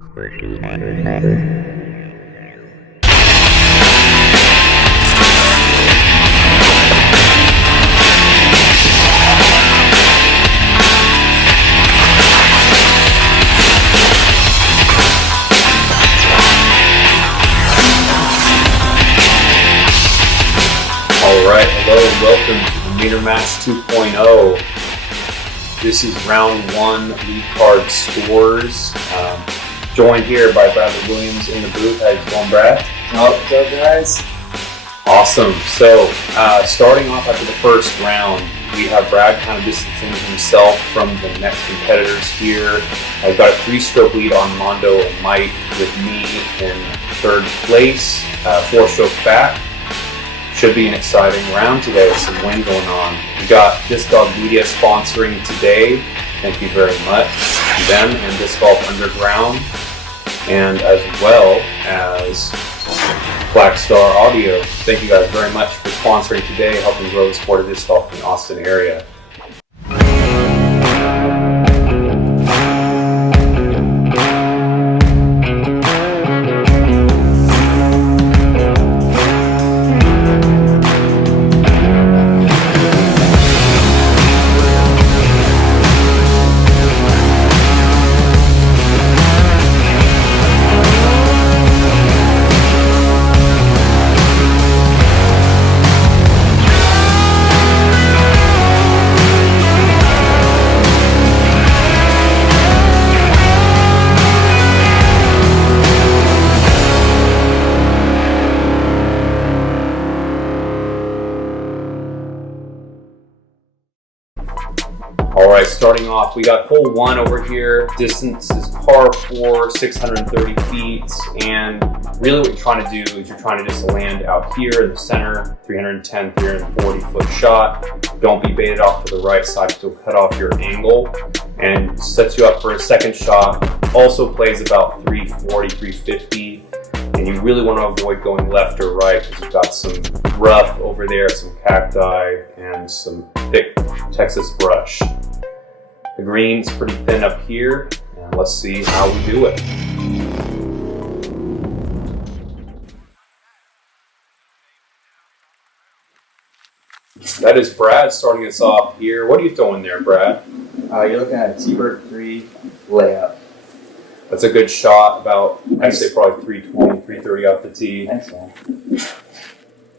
Alright, hello and welcome to the Manor Match 2.0. This is round one, lead card scores. Joined here by Bradley Williams in the booth. How's it going, Brad? What's up, guys? Awesome. So, starting off after the first round, we have Brad kind of distancing himself from the next competitors here. I've got a 3-stroke lead on Mondo and Mike, with me in third place, 4 strokes back. Should be an exciting round today with some wind going on. We got Disc Dog Media sponsoring today. Thank you very much to them and Disc Golf Underground, and as well as Black Star Audio. Thank you guys very much for sponsoring today, helping grow the sport of disc golf in the Austin area. Alright, starting off, we got hole 1 over here. Distance is par 4, 630 feet, and really what you're trying to do is you're trying to just land out here in the center, 310, 340 foot shot. Don't be baited off to the right side to cut off your angle, and sets you up for a second shot. Also plays about 340, 350, and you really want to avoid going left or right because you've got some rough over there, some cacti, and some thick Texas brush. The green's pretty thin up here, and let's see how we do it. That is Brad starting us off here. What are you throwing there, Brad? You're looking at a T-Bird 3 layup. That's a good shot, about, I'd say probably 320, 330 off the tee. Thanks, man.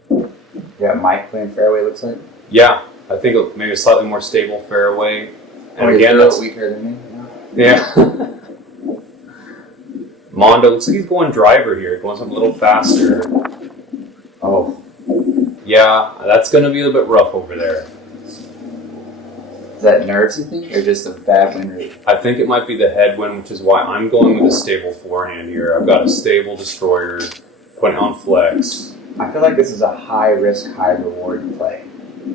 You got Mike playing fairway, looks like? Yeah, I think maybe a slightly more stable fairway. And again, again, that's weaker than me. Yeah. Mondo looks like he's going driver here, going something a little faster. Oh. Yeah, that's going to be a little bit rough over there. Is that nerves, you think, or just a bad wind rate? I think it might be the headwind, which is why I'm going with a stable forehand here. I've got a stable destroyer, putting on flex. I feel like this is a high risk, high reward play.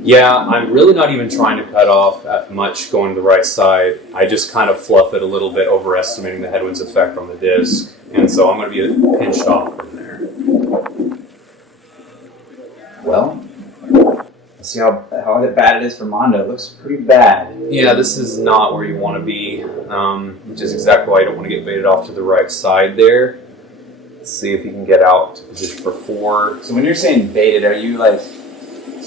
Yeah, I'm really not even trying to cut off at much going to the right side. I just kind of fluff it a little bit, overestimating the headwind's effect on the disc. And so I'm going to be pinched off from there. Well, let's see how bad it is for Mondo. It looks pretty bad. Yeah, this is not where you want to be, which is exactly why you don't want to get baited off to the right side there. Let's see if he can get out to position for 4. So when you're saying baited, are you like,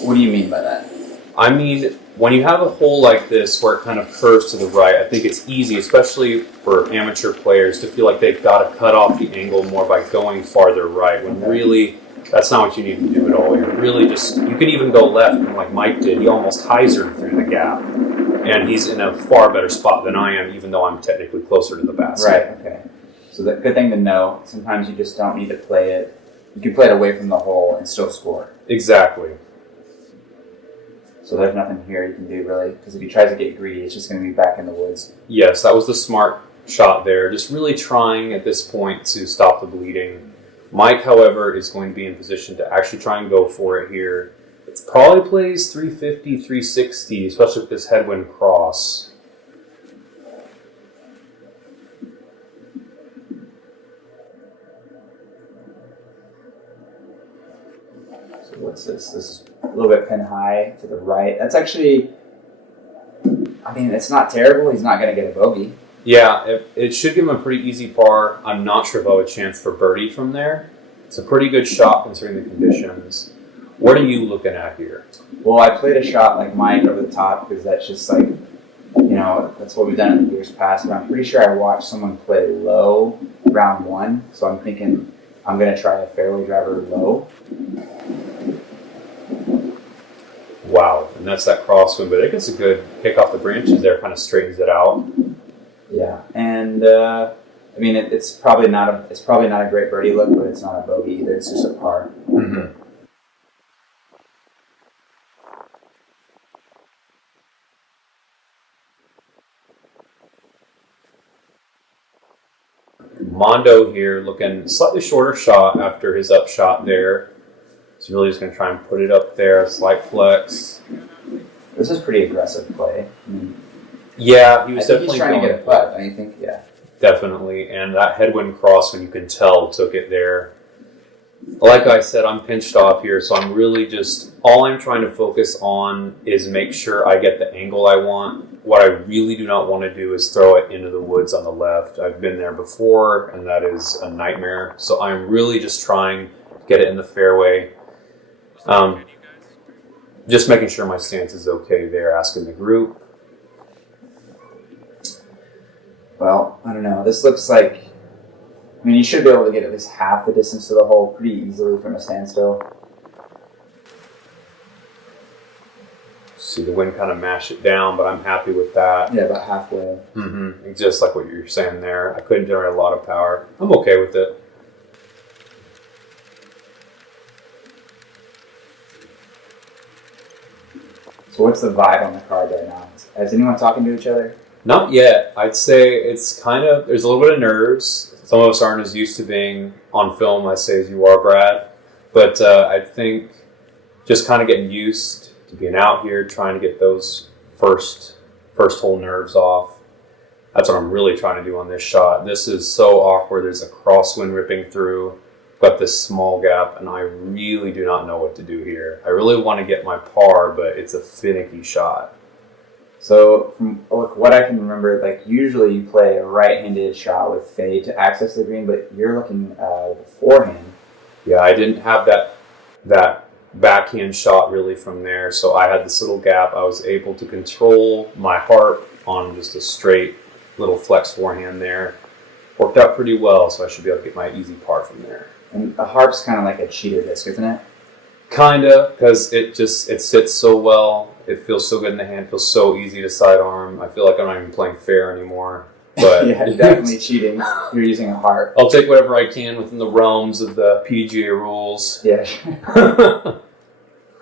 what do you mean by that? I mean, when you have a hole like this where it kind of curves to the right, I think it's easy, especially for amateur players, to feel like they've got to cut off the angle more by going farther right, when really that's not what you need to do at all. You're really just, you can even go left, like Mike did. He almost hyzered through the gap, and he's in a far better spot than I am, even though I'm technically closer to the basket. Right, okay. So the good thing to know, sometimes you just don't need to play it. You can play it away from the hole and still score. Exactly. So there's nothing here you can do, really, because if he tries to get greedy, it's just going to be back in the woods. Yes, that was the smart shot there. Just really trying at this point to stop the bleeding. Mike, however, is going to be in position to actually try and go for it here. It probably plays 350, 360, especially with this headwind cross. So what's this? This is a little bit pin high to the right. That's actually, I mean, it's not terrible. He's not going to get a bogey. Yeah, it should give him a pretty easy par. I'm not sure if I'll have a chance for birdie from there. It's a pretty good shot considering the conditions. What are you looking at here? Well, I played a shot like mine over the top because that's just like, that's what we've done in the years past. But I'm pretty sure I watched someone play low round one, so I'm thinking I'm going to try a fairway driver low. Wow, and that's that crosswind, but it gets a good pick off the branches there, kind of straightens it out. Yeah, and it's probably not a great birdie look, but it's not a bogey either. It's just a par. Mm-hmm. Mondo here looking slightly shorter shot after his up shot there. He's really just going to try and put it up there, slight flex. This is pretty aggressive play. Yeah, he was definitely he's trying to get a putt, don't you think? Yeah. Definitely, and that headwind crosswind, you can tell, took it there. Like I said, I'm pinched off here, so I'm really all I'm trying to focus on is make sure I get the angle I want. What I really do not want to do is throw it into the woods on the left. I've been there before, and that is a nightmare. So I'm really just trying to get it in the fairway. Just making sure my stance is okay there, asking the group. Well, I don't know. This looks like, you should be able to get at least half the distance to the hole pretty easily from a standstill. See the wind kind of mash it down, but I'm happy with that. Yeah, about halfway. Mm-hmm. Just like what you're saying there. I couldn't generate a lot of power. I'm okay with it. So what's the vibe on the card right now? Is anyone talking to each other? Not yet. I'd say it's there's a little bit of nerves. Some of us aren't as used to being on film, I say, as you are, Brad. But I think just kind of getting used to being out here, trying to get those first hole nerves off. That's what I'm really trying to do on this shot. This is so awkward. There's a crosswind ripping through. Got this small gap, and I really do not know what to do here. I really want to get my par, but it's a finicky shot. So from what I can remember, usually you play a right-handed shot with fade to access the green, but you're looking with a forehand. Yeah, I didn't have that backhand shot really from there, so I had this little gap. I was able to control my heart on just a straight little flex forehand there. Worked out pretty well, so I should be able to get my easy par from there. And a harp's kind of like a cheater disc, isn't it? Kinda, because it sits so well. It feels so good in the hand. Feels so easy to sidearm. I feel like I'm not even playing fair anymore. But yeah, definitely cheating. You're using a harp. I'll take whatever I can within the realms of the PDGA rules. Yeah.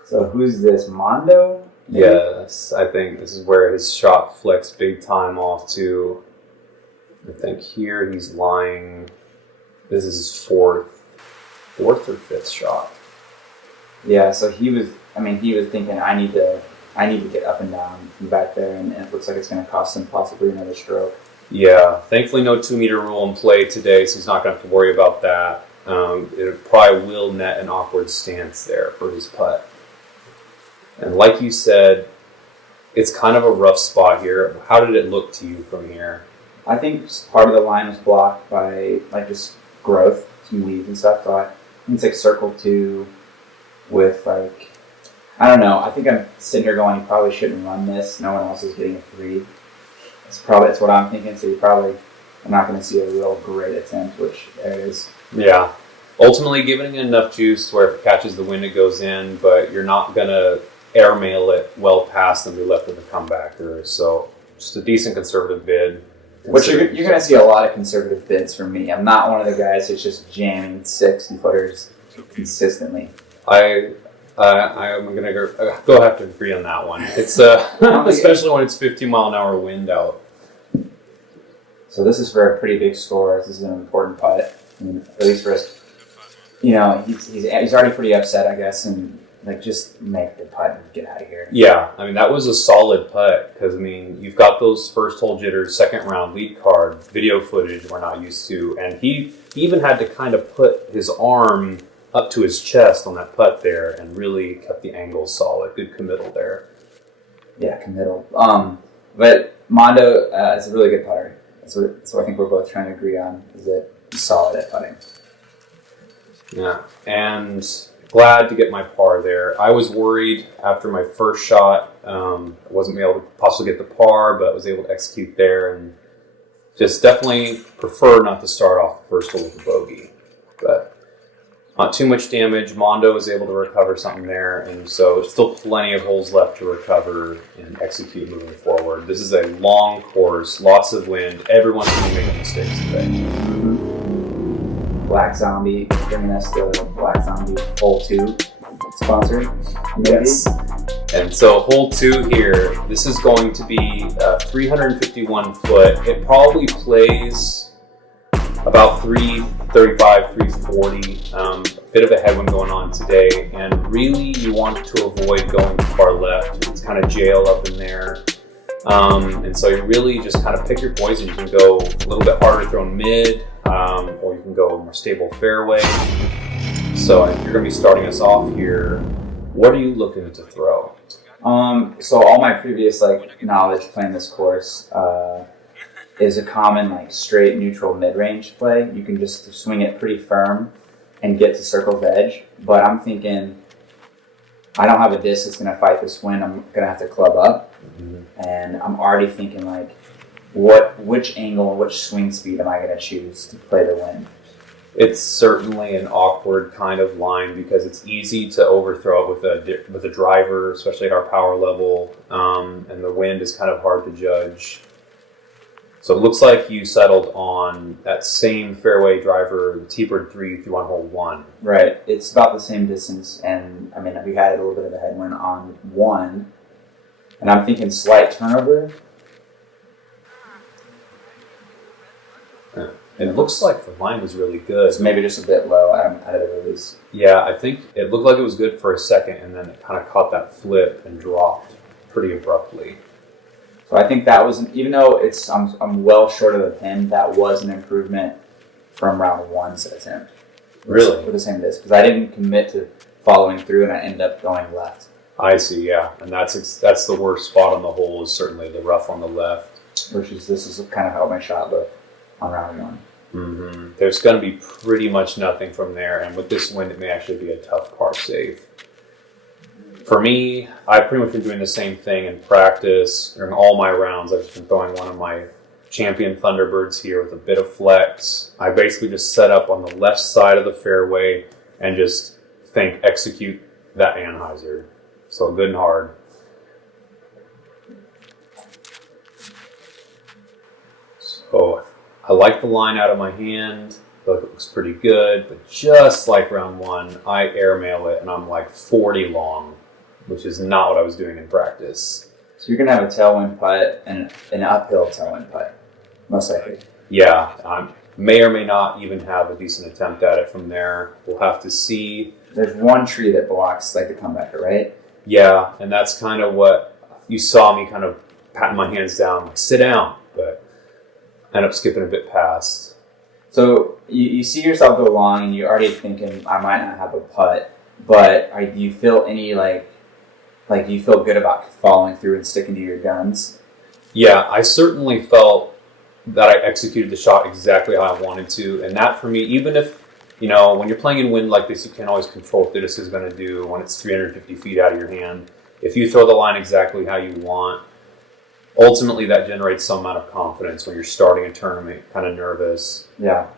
So who's this, Mondo? Maybe? Yes, I think this is where his shot flexed big time off to. I think here he's lying. This is his fourth or fifth shot. Yeah, so he was thinking I need to get up and down from back there, and it looks like it's going to cost him possibly another stroke. Yeah, thankfully no 2 meter rule in play today, so he's not going to have to worry about that. It probably will net an awkward stance there for his putt. And like you said, it's kind of a rough spot here. How did it look to you from here? I think part of the line was blocked by just growth, some weeds and stuff. So I think it's circle 2 with I don't know. I think I'm sitting here going, you probably shouldn't run this. No one else is getting a 3. That's what I'm thinking. So you probably are not going to see a real great attempt, which there it is. Yeah. Ultimately, giving it enough juice where if it catches the wind, it goes in, but you're not going to airmail it well past and be left with a comebacker. So just a decent conservative bid. Which you're going to see a lot of conservative bids from me. I'm not one of the guys who's just jamming 60-footers consistently. I'm going to go have to agree on that one. It's especially when it's 50-mile-an-hour wind out. So this is for a pretty big score. This is an important putt, at least for us. He's already pretty upset, I guess, and just make the putt and get out of here. Yeah, that was a solid putt because you've got those first hole jitters, second round lead card, video footage we're not used to, and he even had to kind of put his arm up to his chest on that putt there and really kept the angle solid. Good committal there. Yeah, committal. But Mondo is a really good putter. So I think we're both trying to agree on is that he's solid at putting. Yeah, and glad to get my par there. I was worried after my first shot. I wasn't able to possibly get the par, but was able to execute there, and just definitely prefer not to start off the first hole with a bogey. But not too much damage. Mondo was able to recover something there, and so there's still plenty of holes left to recover and execute moving forward. This is a long course, lots of wind. Everyone's going to make mistakes today. Black Zombie bringing us the Black Zombie Hole 2 sponsor. Maybe. Yes. And so hole 2 here, this is going to be 351 foot. It probably plays about 335, 340. A bit of a headwind going on today. And really you want to avoid going too far left. It's kind of jail up in there. And so you really just kind of pick your poison. You can go a little bit harder throwing mid, or you can go more stable fairway. So if you're going to be starting us off here, what are you looking to throw? So all my previous knowledge playing this course is a common straight neutral mid-range play. You can just swing it pretty firm and get to circle's edge. But I'm thinking I don't have a disc that's going to fight this wind. I'm going to have to club up, and I'm already thinking which angle and which swing speed am I going to choose to play the wind? It's certainly an awkward kind of line because it's easy to overthrow it with a driver, especially at our power level, and the wind is kind of hard to judge. So it looks like you settled on that same fairway driver, the T-bird 3 through on hole 1. Right. It's about the same distance, and I mean we had a little bit of a headwind on 1, and I'm thinking slight turnover. Yeah. It looks like the line was really good. It's maybe just a bit low out of the release. Yeah, I think it looked like it was good for a second, and then it kind of caught that flip and dropped pretty abruptly. So I think that was, even though I'm well short of the pin, that was an improvement from round 1's attempt. Really? With the same disc, because I didn't commit to following through, and I ended up going left. I see, yeah, and that's the worst spot on the hole is certainly the rough on the left. This is kind of how my shot looked on round 1. Mm-hmm. There's going to be pretty much nothing from there, and with this wind, it may actually be a tough par save. For me, I've pretty much been doing the same thing in practice. During all my rounds, I've just been throwing one of my champion Thunderbirds here with a bit of flex. I basically just set up on the left side of the fairway and just execute that Anheuser. So good and hard. So I like the line out of my hand. I feel like it looks pretty good, but just like round 1, I airmail it and I'm 40 long, which is not what I was doing in practice. So you're going to have a tailwind putt and an uphill tailwind putt, most likely. Yeah, I may or may not even have a decent attempt at it from there. We'll have to see. There's one tree that blocks the comebacker, right? Yeah, and that's kind of what you saw me kind of patting my hands down, sit down, but I end up skipping a bit past. So you see yourself go long and you're already thinking, I might not have a putt, but do you feel any do you feel good about following through and sticking to your guns? Yeah, I certainly felt that I executed the shot exactly how I wanted to. And that for me, even if, when you're playing in wind like this, you can't always control what the disc is going to do when it's 350 feet out of your hand. If you throw the line exactly how you want, ultimately that generates some amount of confidence when you're starting a tournament, kind of nervous. Yeah.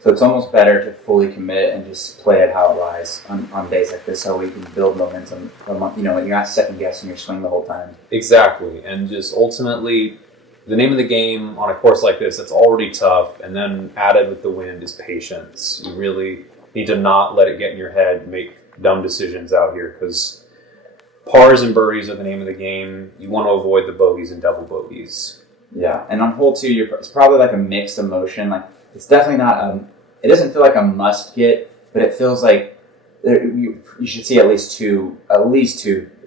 So it's almost better to fully commit and just play it how it lies on days like this, so we can build momentum. You're not second guessing your swing the whole time. Exactly, and just ultimately, the name of the game on a course like this that's already tough, and then added with the wind, is patience. You really need to not let it get in your head and make dumb decisions out here, because pars and birdies are the name of the game. You want to avoid the bogeys and double bogeys. Yeah, and on hole 2, it's probably a mixed emotion. It's definitely not it doesn't feel like a must get, but it feels like you should see at least two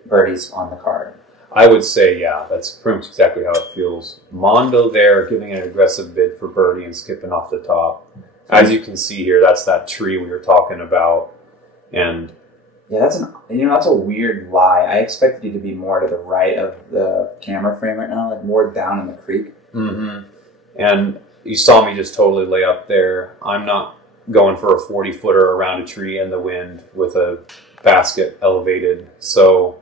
birdies on the card. I would say, yeah, that's pretty much exactly how it feels. Mondo there giving an aggressive bid for birdie and skipping off the top. As you can see here, that's that tree we were talking about. And yeah, that's a weird lie. I expected you to be more to the right of the camera frame right now, more down in the creek. Mm-hmm. And you saw me just totally lay up there. I'm not going for a 40-footer around a tree in the wind with a basket elevated. So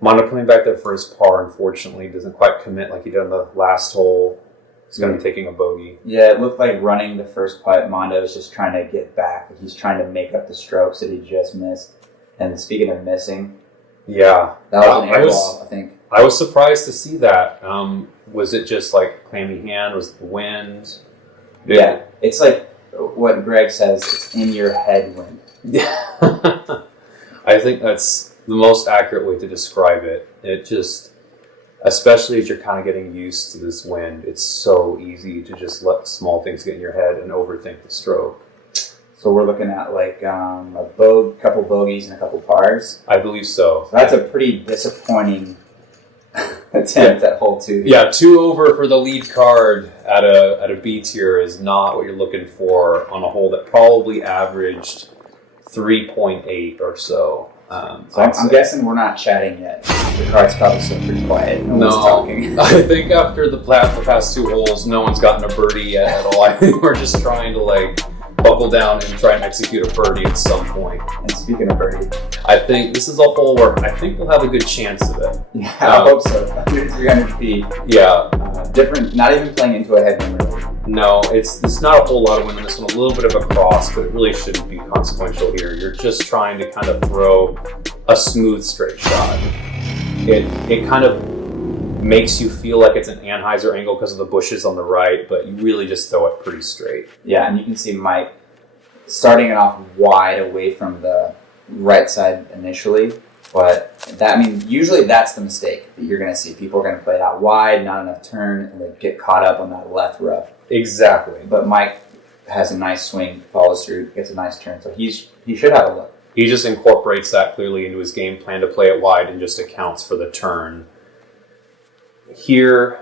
Mondo coming back there for his par, unfortunately, doesn't quite commit like he did on the last hole. He's going to be taking a bogey. Yeah, it looked like running the first putt, Mondo was just trying to get back. He's trying to make up the strokes that he just missed. And speaking of missing, yeah, that was an air ball, I think. I was surprised to see that. Was it just like clammy hand? Was it the wind? Yeah, it's like what Greg says, it's in your head wind. Yeah. I think that's the most accurate way to describe it. It just, especially as you're kind of getting used to this wind, it's so easy to just let small things get in your head and overthink the stroke. So we're looking at like a couple bogeys and a couple pars. I believe so. So that's a pretty disappointing attempt at hole 2. Yeah, 2 over for the lead card at a B tier is not what you're looking for on a hole that probably averaged 3.8 or so. So I'm guessing we're not chatting yet. The card's probably still pretty quiet. No one's talking. I think after the past 2 holes, no one's gotten a birdie yet at all. I think we're just trying to like buckle down and try and execute a birdie at some point. And speaking of birdie, I think this is a hole where I think we'll have a good chance of it. Yeah, I hope so. 300 feet. Yeah. Different, not even playing into a headwind really. No, it's not a whole lot of wind on this one. A little bit of a cross, but it really shouldn't be consequential here. You're just trying to kind of throw a smooth straight shot. It kind of makes you feel like it's an Anheuser angle because of the bushes on the right, but you really just throw it pretty straight. Yeah, and you can see Mike starting it off wide away from the right side initially, but that, I mean, usually that's the mistake that you're going to see. People are going to play it out wide, not enough turn, and they get caught up on that left rough. Exactly. But Mike has a nice swing, follows through, gets a nice turn, so he should have a look. He just incorporates that clearly into his game plan to play it wide and just accounts for the turn. Here,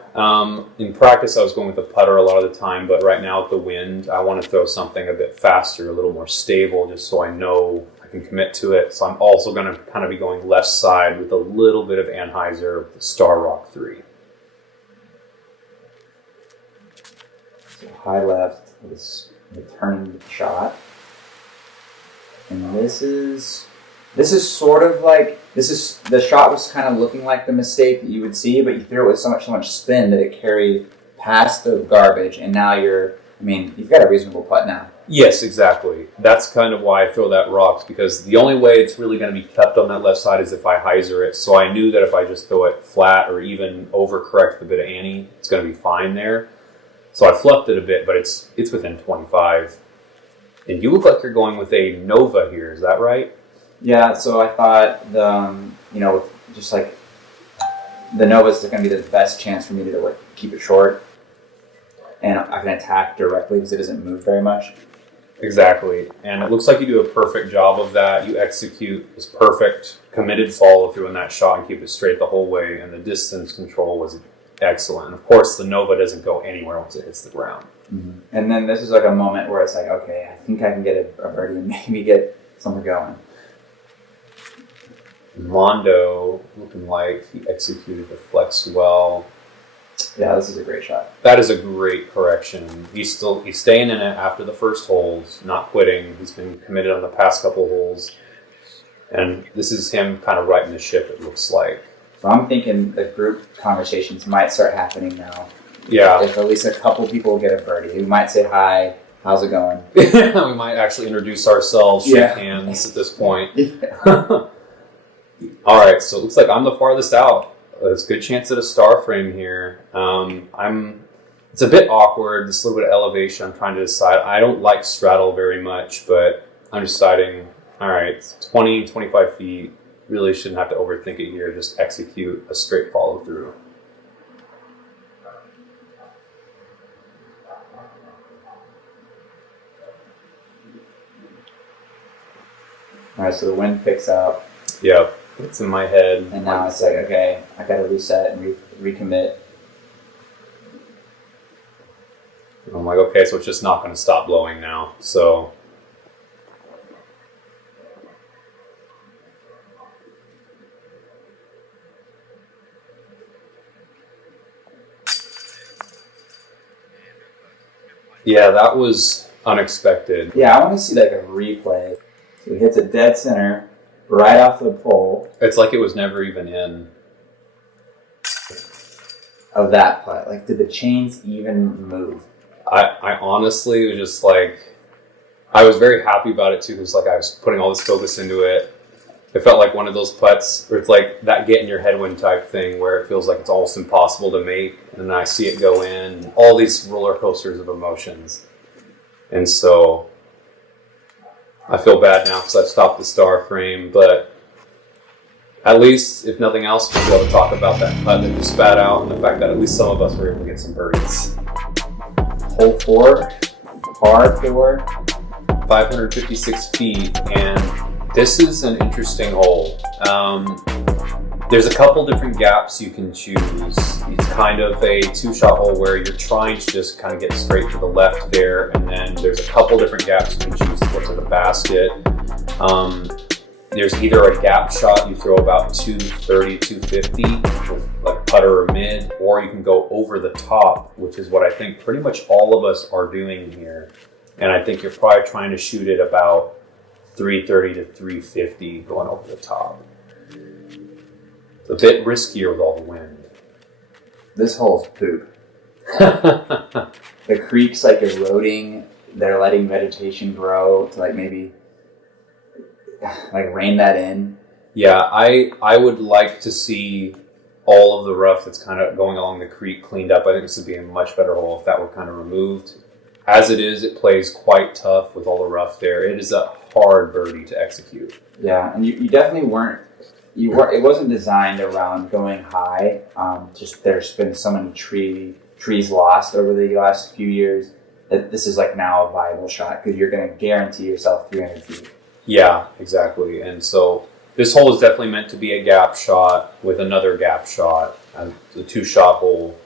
in practice, I was going with the putter a lot of the time, but right now with the wind, I want to throw something a bit faster, a little more stable, just so I know I can commit to it. So I'm also going to kind of be going left side with a little bit of Anheuser with the Star Rock 3. So high left is the turning shot. And this is sort of like, the shot was kind of looking like the mistake that you would see, but you threw it with so much spin that it carried past the garbage, and now you've got a reasonable putt now. Yes, exactly. That's kind of why I throw that rocks, because the only way it's really going to be kept on that left side is if I hyzer it. So I knew that if I just throw it flat or even overcorrect the bit of ante, it's going to be fine there. So I fluffed it a bit, but it's within 25. And you look like you're going with a Nova here, is that right? Yeah, so I thought just like the Nova's going to be the best chance for me to like keep it short, and I can attack directly because it doesn't move very much. Exactly, and it looks like you do a perfect job of that. You execute this perfect, committed follow through in that shot and keep it straight the whole way, and the distance control was excellent. And of course, the Nova doesn't go anywhere once it hits the ground. Mm-hmm. And then this is like a moment where it's like, okay, I think I can get a birdie and maybe get something going. Mondo looking like he executed the flex well. Yeah, this is a great shot. That is a great correction. He's staying in it after the first holes, not quitting. He's been committed on the past couple holes. And this is him kind of righting the ship, it looks like. So I'm thinking the group conversations might start happening now. Yeah. If at least a couple people get a birdie, we might say hi, how's it going? We might actually introduce ourselves, shake hands at this point. Yeah. All right, so it looks like I'm the farthest out. There's a good chance at a star frame here. It's a bit awkward, this little bit of elevation. I'm trying to decide. I don't like straddle very much, but I'm deciding, all right, 20, 25 feet. Really shouldn't have to overthink it here. Just execute a straight follow through. All right, so the wind picks up. Yep, it's in my head. And now it's like, okay, I got to reset and recommit. I'm like, okay, so it's just not going to stop blowing now. So Yeah, that was unexpected. Yeah, I want to see like a replay. So he hits it dead center, right off the pole. It's like it was never even in. Of that putt. Like, did the chains even move? I honestly was just like, I was very happy about it too, because like I was putting all this focus into it. It felt like one of those putts where it's like that get in your headwind type thing where it feels like it's almost impossible to make, and then I see it go in, all these roller coasters of emotions. And so I feel bad now because I've stopped the star frame, but at least, if nothing else, we'll be able to talk about that putt that you spat out and the fact that at least some of us were able to get some birdies. Hole 4, par 4. 556 feet, and this is an interesting hole. There's a couple different gaps you can choose. It's kind of a two-shot hole where you're trying to just kind of get straight to the left there, and then there's a couple different gaps you can choose to get to the basket. There's either a gap shot, you throw about 230, 250 with like putter or mid, or you can go over the top, which is what I think pretty much all of us are doing here. And I think you're probably trying to shoot it about 330 to 350 going over the top. It's a bit riskier with all the wind. This hole's poop. The creek's like eroding. They're letting vegetation grow to like maybe like rein that in. Yeah, I would like to see all of the rough that's kind of going along the creek cleaned up. I think this would be a much better hole if that were kind of removed. As it is, it plays quite tough with all the rough there. It is a hard birdie to execute. Yeah, and you definitely weren't. It wasn't designed around going high. Just there's been so many trees lost over the last few years that this is like now a viable shot because you're going to guarantee yourself 300 feet. Yeah, exactly. And so this hole is definitely meant to be a gap shot with another gap shot, the two-shot hole.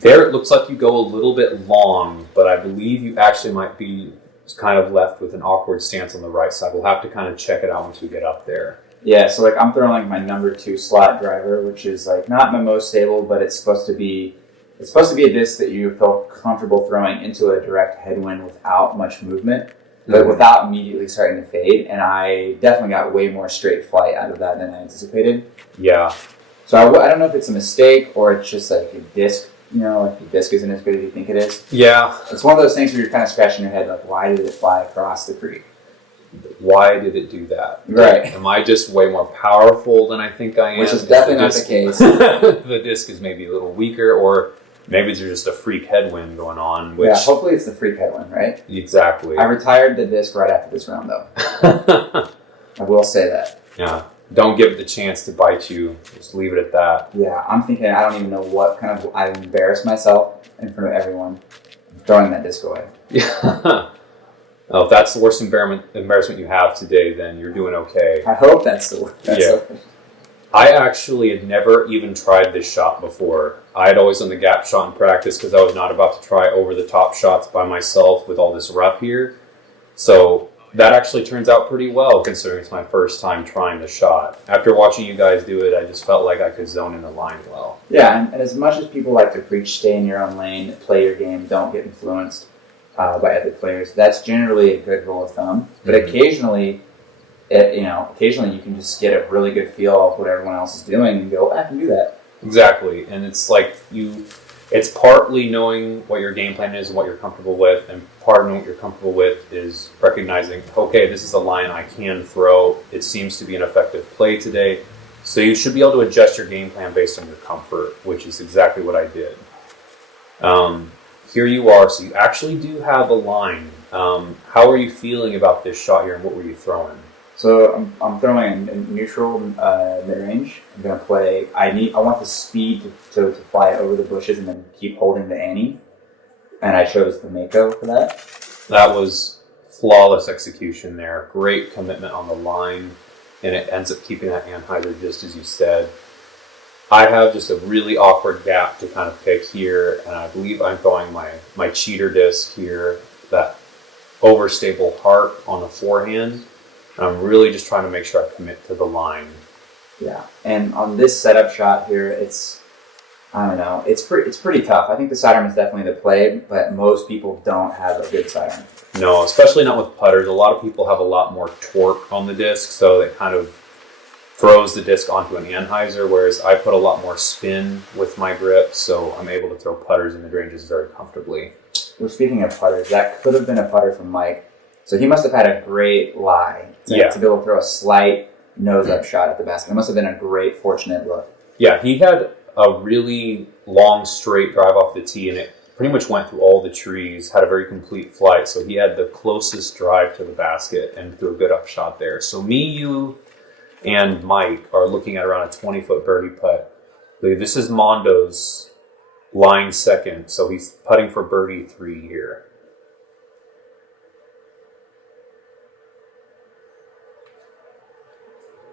There it looks like you go a little bit long, but I believe you actually might be kind of left with an awkward stance on the right side. We'll have to kind of check it out once we get up there. Yeah, so like I'm throwing my number 2 slot driver, which is like not my most stable, but it's supposed to be a disc that you feel comfortable throwing into a direct headwind without much movement, but without immediately starting to fade. And I definitely got way more straight flight out of that than I anticipated. Yeah. So I don't know if it's a mistake or it's just like a disc. You know, like the disc isn't as good as you think it is. Yeah. It's one of those things where you're kind of scratching your head, like, why did it fly across the creek? Why did it do that? Right. Am I just way more powerful than I think I am? Which is definitely not the case. The disc is maybe a little weaker, or maybe there's just a freak headwind going on. Which, yeah, hopefully it's the freak headwind, right? Exactly. I retired the disc right after this round, though. I will say that. Yeah. Don't give it the chance to bite you. Just leave it at that. Yeah, I'm thinking I don't even know what kind of... I embarrassed myself in front of everyone. I'm throwing that disc away. Yeah. Oh, if that's the worst embarrassment you have today, then you're doing okay. I hope that's the worst. Yeah. I actually had never even tried this shot before. I had always done the gap shot in practice because I was not about to try over-the-top shots by myself with all this rough here. So that actually turns out pretty well considering it's my first time trying the shot. After watching you guys do it, I just felt like I could zone in the line well. Yeah, and as much as people like to preach, stay in your own lane, play your game, don't get influenced by other players, that's generally a good rule of thumb. But occasionally you can just get a really good feel of what everyone else is doing and go, I can do that. Exactly, and it's like it's partly knowing what your game plan is and what you're comfortable with, and part of knowing what you're comfortable with is recognizing, okay, this is a line I can throw. It seems to be an effective play today. So you should be able to adjust your game plan based on your comfort, which is exactly what I did. Here you are, so you actually do have a line. How are you feeling about this shot here, and what were you throwing? So I'm throwing a neutral mid-range. I'm going to play... I want the speed to fly over the bushes and then keep holding the ante. And I chose the Mako for that. That was flawless execution there. Great commitment on the line. And it ends up keeping that anhyzer just as you said. I have just a really awkward gap to kind of pick here. And I believe I'm throwing my cheater disc here. That overstable heart on the forehand. I'm really just trying to make sure I commit to the line. Yeah, and on this setup shot here, it's I don't know. It's pretty tough. I think the sidearm is definitely the play, but most people don't have a good sidearm. No, especially not with putters. A lot of people have a lot more torque on the disc, so it kind of throws the disc onto an anhyzer, whereas I put a lot more spin with my grip, so I'm able to throw putters in mid-ranges very comfortably. Well, speaking of putters, that could have been a putter from Mike. So he must have had a great lie to be able to throw a slight nose-up shot at the basket. It must have been a great, fortunate look. Yeah, he had a really long, straight drive off the tee, and it pretty much went through all the trees, had a very complete flight, so he had the closest drive to the basket and threw a good up shot there. So me, you, and Mike are looking at around a 20-foot birdie putt. This is Mondo's lying second, so he's putting for birdie 3 here.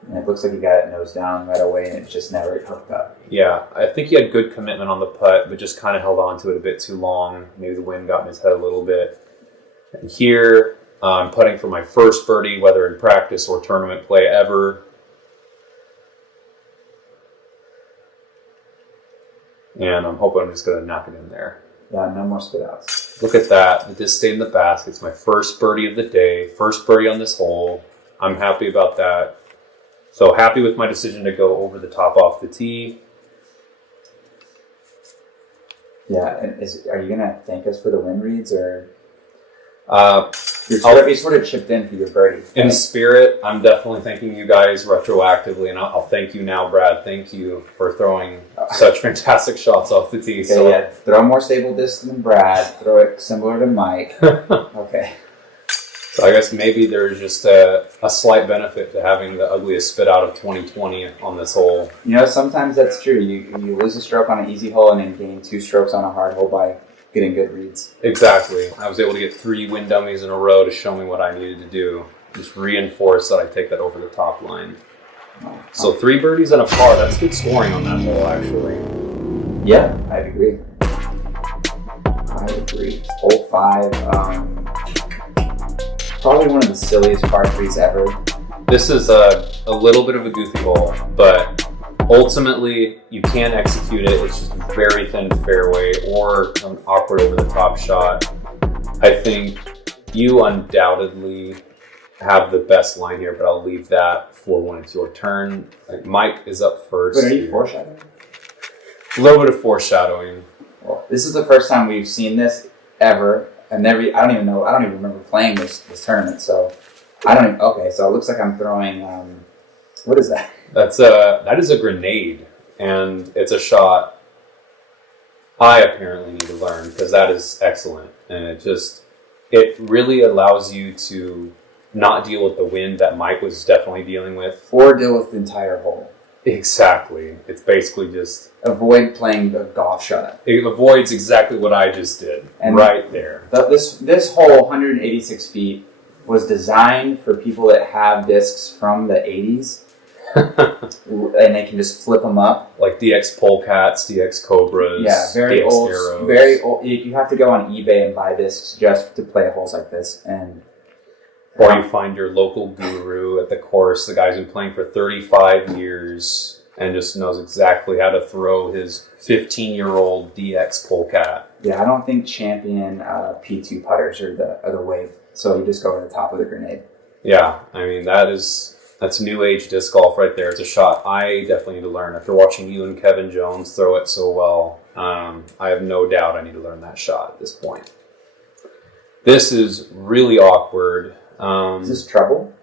And it looks like he got it nose down right away, and it just never hooked up. Yeah, I think he had good commitment on the putt, but just kind of held on to it a bit too long. Maybe the wind got in his head a little bit. And here, I'm putting for my first birdie, whether in practice or tournament play ever. And I'm hoping I'm just going to knock it in there. Yeah, no more spit outs. Look at that. It just stayed in the basket. It's my first birdie of the day. First birdie on this hole. I'm happy about that. So happy with my decision to go over the top off the tee. Yeah, and are you going to thank us for the wind reads, or you sort of chipped in for your birdie? In spirit, I'm definitely thanking you guys retroactively, and I'll thank you now, Brad. Thank you for throwing such fantastic shots off the tee. Okay, so yeah, throw more stable disc than Brad. Throw it similar to Mike. Okay. So I guess maybe there's just a slight benefit to having the ugliest spit out of 2020 on this hole. You know, sometimes that's true. You lose a stroke on an easy hole and then gain 2 strokes on a hard hole by getting good reads. Exactly. I was able to get 3 wind dummies in a row to show me what I needed to do. Just reinforce that I take that over the top line. So 3 birdies and a par. That's good scoring on that hole, actually. Yeah, I'd agree. Hole 5. Probably one of the silliest par 3s ever. This is a little bit of a goofy hole, but ultimately you can execute it. It's just a very thin fairway or an awkward over the top shot. I think you undoubtedly have the best line here, but I'll leave that for when it's your turn. Like Mike is up first. But are you foreshadowing? A little bit of foreshadowing. Well, this is the first time we've seen this ever. I don't even remember playing this tournament, so okay, so it looks like I'm throwing, what is that? That is a grenade, and it's a shot I apparently need to learn, because that is excellent, and it really allows you to not deal with the wind that Mike was definitely dealing with. Or deal with the entire hole. Exactly. It's basically just... avoid playing the golf shot. It avoids exactly what I just did, and right there. This hole, 186 feet, was designed for people that have discs from the 80s, and they can just flip them up. Like DX Polecats, DX Cobras, yeah, very DX old, Arrows. very old. You have to go on eBay and buy discs just to play holes like this, and... Or you find your local guru at the course, the guy's been playing for 35 years and just knows exactly how to throw his 15-year-old DX Polecat. Yeah, I don't think champion P2 putters are the way. So you just go over the top of the grenade. Yeah, I mean, that's new age disc golf right there. It's a shot I definitely need to learn. After watching you and Kevin Jones throw it so well, I have no doubt I need to learn that shot at this point. This is really awkward. Is this trouble?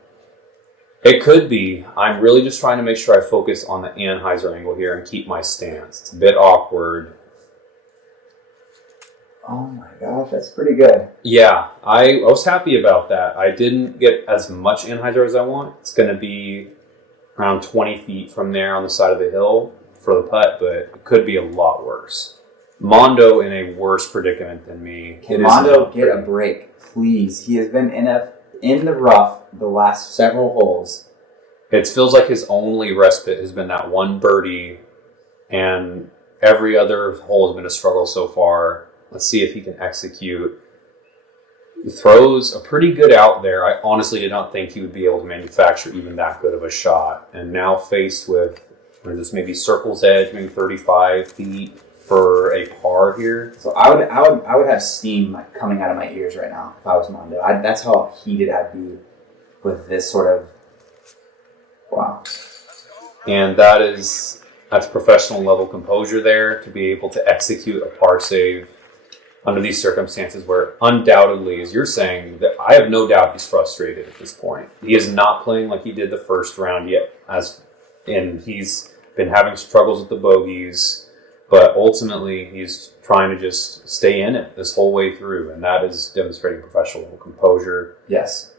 It could be. I'm really just trying to make sure I focus on the anhyzer angle here and keep my stance. It's a bit awkward. Oh my gosh, that's pretty good. Yeah, I was happy about that. I didn't get as much anhyzer as I want. It's going to be around 20 feet from there on the side of the hill for the putt, but it could be a lot worse. Mondo in a worse predicament than me. Can Mondo get a break, please? He has been in the rough the last several holes. It feels like his only respite has been that one birdie, and every other hole has been a struggle so far. Let's see if he can execute. He throws a pretty good out there. I honestly did not think he would be able to manufacture even that good of a shot. And now faced with this maybe circle's edge, maybe 35 feet, for a par here. So I would have steam like coming out of my ears right now if I was Mondo. That's how heated I'd be with this sort of wow. And that's professional level composure there to be able to execute a par save under these circumstances where undoubtedly, as you're saying, that I have no doubt he's frustrated at this point. He is not playing like he did the first round yet, and he's been having struggles with the bogeys, but ultimately he's trying to just stay in it this whole way through, and that is demonstrating professional level composure. Yes.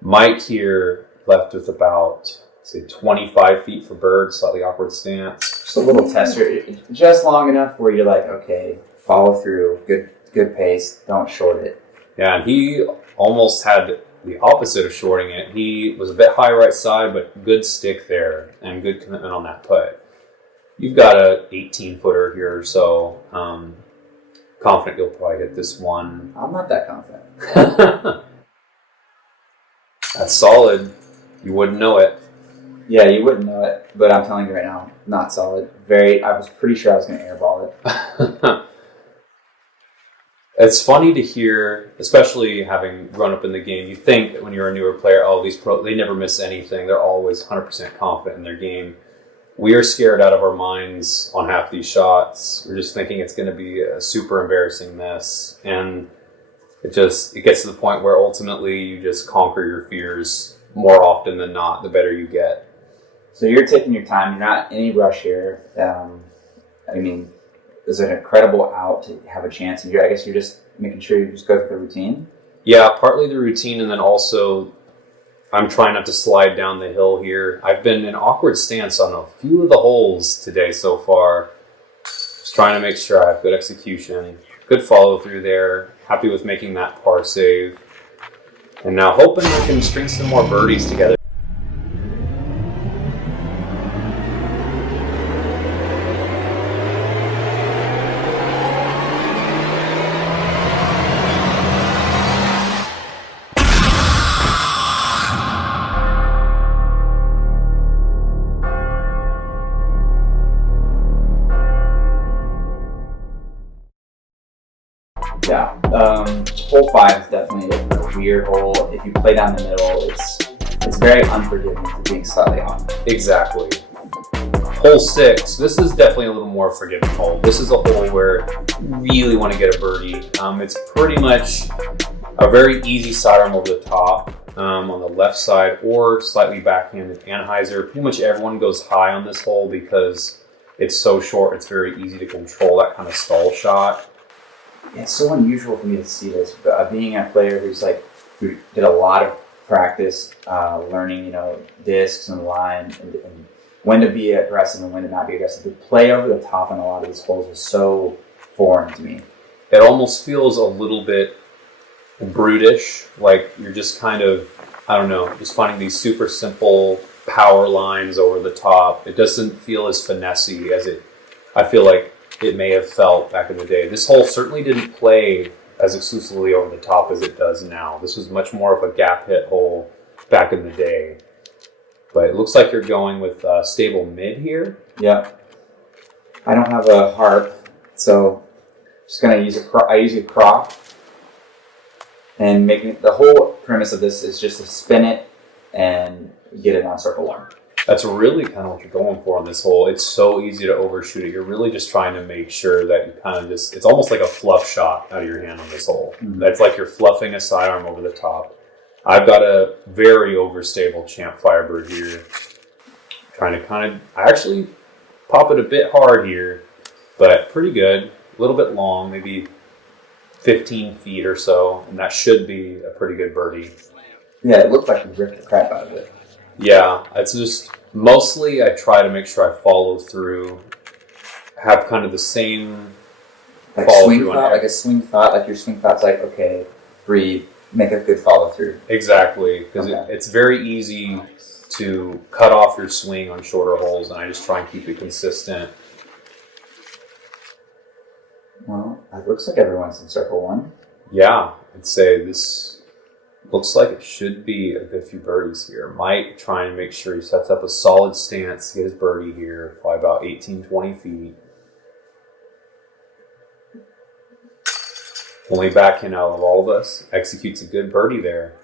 Mike here left with about, say, 25 feet for bird, slightly awkward stance. Just a little tester, just long enough where you're like, okay, follow through, good pace, don't short it. Yeah, and he almost had the opposite of shorting it. He was a bit high right side, but good stick there and good commitment on that putt. You've got a 18-footer here, so confident you'll probably hit this one. I'm not that confident. That's solid. You wouldn't know it. Yeah, you wouldn't know it, but I'm telling you right now, not solid. I was pretty sure I was going to airball it. It's funny to hear, especially having grown up in the game, you think when you're a newer player, oh, these pro, they never miss anything. They're always 100% confident in their game. We are scared out of our minds on half these shots. We're just thinking it's going to be a super embarrassing mess. And it gets to the point where ultimately you just conquer your fears more often than not, the better you get. So you're taking your time. You're not in any rush here. I mean, there's an incredible out to have a chance. And I guess you're just making sure you just go through the routine? Yeah, partly the routine, and then also I'm trying not to slide down the hill here. I've been in awkward stance on a few of the holes today so far. Just trying to make sure I have good execution, good follow through there. Happy with making that par save. And now hoping we can string some more birdies together. Yeah. Hole 5 is definitely a weird hole. If you play down the middle, it's very unforgiving for being slightly off. Exactly. Hole 6, this is definitely a little more forgiving hole. This is a hole where you really want to get a birdie. It's pretty much a very easy sidearm over the top on the left side or slightly backhanded anhyzer. Pretty much everyone goes high on this hole because it's so short, it's very easy to control that kind of stall shot. It's so unusual for me to see this, but being a player who did a lot of practice, learning, discs and line, and when to be aggressive and when to not be aggressive. To play over the top on a lot of these holes is so foreign to me. It almost feels a little bit brutish, like you're just kind of, I don't know, just finding these super simple power lines over the top. It doesn't feel as finessey as I feel like it may have felt back in the day. This hole certainly didn't play as exclusively over the top as it does now. This was much more of a gap hit hole back in the day. But it looks like you're going with stable mid here. Yeah. I don't have a harp, so I'm just gonna use I use a crop, and the whole premise of this is just to spin it and get it on circle arm. That's really kind of what you're going for on this hole. It's so easy to overshoot it. You're really just trying to make sure that you kind of it's almost like a fluff shot out of your hand on this hole. Mm-hmm. That's like you're fluffing a sidearm over the top. I've got a very overstable Champ Firebird here. Trying to I actually pop it a bit hard here, but pretty good. A little bit long, maybe 15 feet or so, and that should be a pretty good birdie. Yeah, it looked like you ripped the crap out of it. Yeah, it's just mostly I try to make sure I follow through, have kind of the same follow swing through thought, like a swing thought, like your swing thought's like, okay, breathe, make a good follow through. Exactly, because it's very easy to cut off your swing on shorter holes, and I just try and keep it consistent. Well, it looks like everyone's in circle one. Yeah, I'd say this looks like it should be a good few birdies here. Mike trying to make sure he sets up a solid stance to get his birdie here, probably about 18, 20 feet. Only backhand out of all of us executes a good birdie there.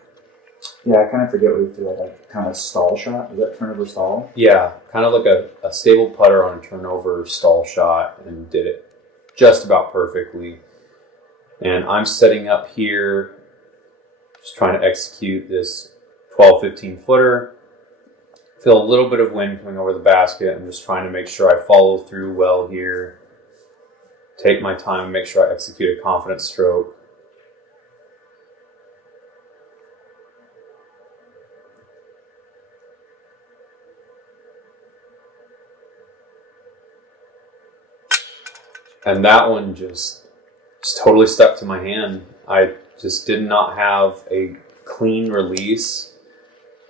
Yeah, I kind of forget what you feel like kind of a stall shot. Is that turnover stall? Yeah, kind of like a stable putter on a turnover stall shot, and did it just about perfectly. And I'm setting up here, just trying to execute this 12, 15 footer. Feel a little bit of wind coming over the basket. I'm just trying to make sure I follow through well here. Take my time, make sure I execute a confident stroke. And that one just totally stuck to my hand. I just did not have a clean release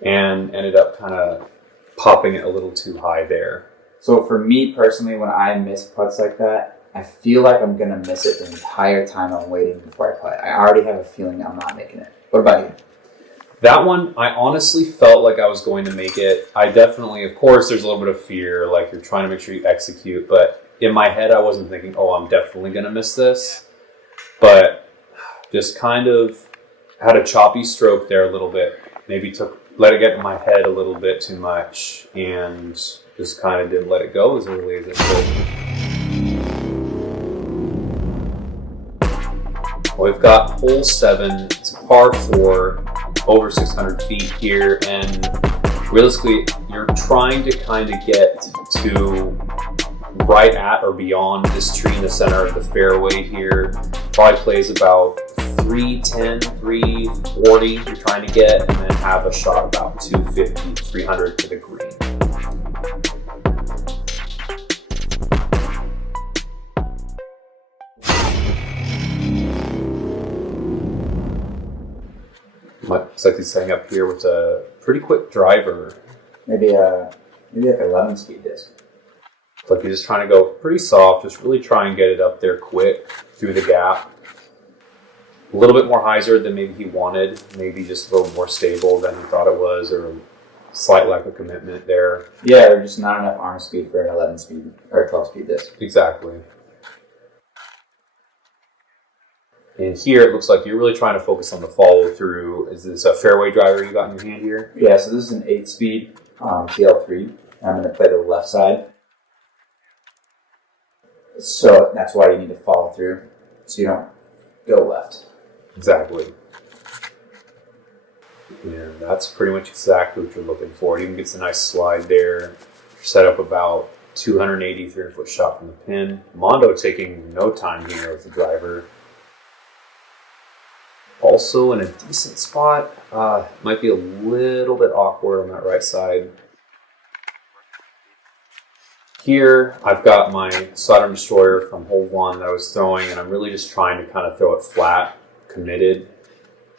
and ended up kind of popping it a little too high there. So for me personally, when I miss putts like that, I feel like I'm going to miss it the entire time I'm waiting before I putt. I already have a feeling I'm not making it. What about you? That one, I honestly felt like I was going to make it. I definitely, of course, there's a little bit of fear, like you're trying to make sure you execute, but in my head, I wasn't thinking, oh, I'm definitely going to miss this. But just kind of had a choppy stroke there a little bit. Maybe let it get in my head a little bit too much, and just kind of didn't let it go as early as it could. We've got hole 7. It's a par 4, over 600 feet here, and realistically, you're trying to kind of get to right at or beyond this tree in the center of the fairway here. Probably plays about 310, 340 you're trying to get, and then have a shot about 250, 300 to the green. Looks like he's setting up here with a pretty quick driver. Maybe like 11 speed disc. Looks like he's just trying to go pretty soft, just really try and get it up there quick through the gap. A little bit more hyzer than maybe he wanted, maybe just a little more stable than he thought it was, or a slight lack of commitment there. Yeah, there's just not enough arm speed for an 11 speed or 12 speed disc. Exactly. And here it looks like you're really trying to focus on the follow through. Is this a fairway driver you got in your hand here? Yeah, so this is an 8-speed TL3. I'm going to play the left side. So that's why you need to follow through, so you don't go left. Exactly. And that's pretty much exactly what you're looking for. It even gets a nice slide there. Set up about 280, 300-foot shot from the pin. Mondo taking no time here with the driver. Also in a decent spot. Might be a little bit awkward on that right side. Here, I've got my Saturn Destroyer from hole 1 that I was throwing, and I'm really just trying to kind of throw it flat, committed,